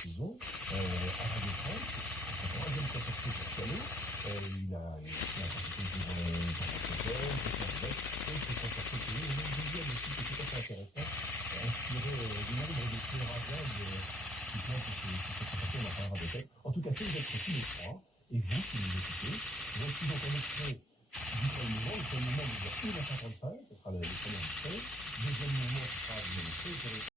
saison, à la défense, c'est sa troisième capacité pour Piano. Il a fait un parcours pour Paris-Saint-Germain, et c'est son parcours pour lui. Et même deuxième aussi, qui est tout à fait intéressant, inspiré du nombre de ces rasades qui sont qui se sont passés, on en parlera peut-être. En tout cas, c'est vous êtes tous les trois, et vous qui nous écoutez. Voici donc un extrait du premier mouvement. Le premier mouvement, il dure 1h55, ce sera le premier extrait. Deuxième mouvement, ce sera le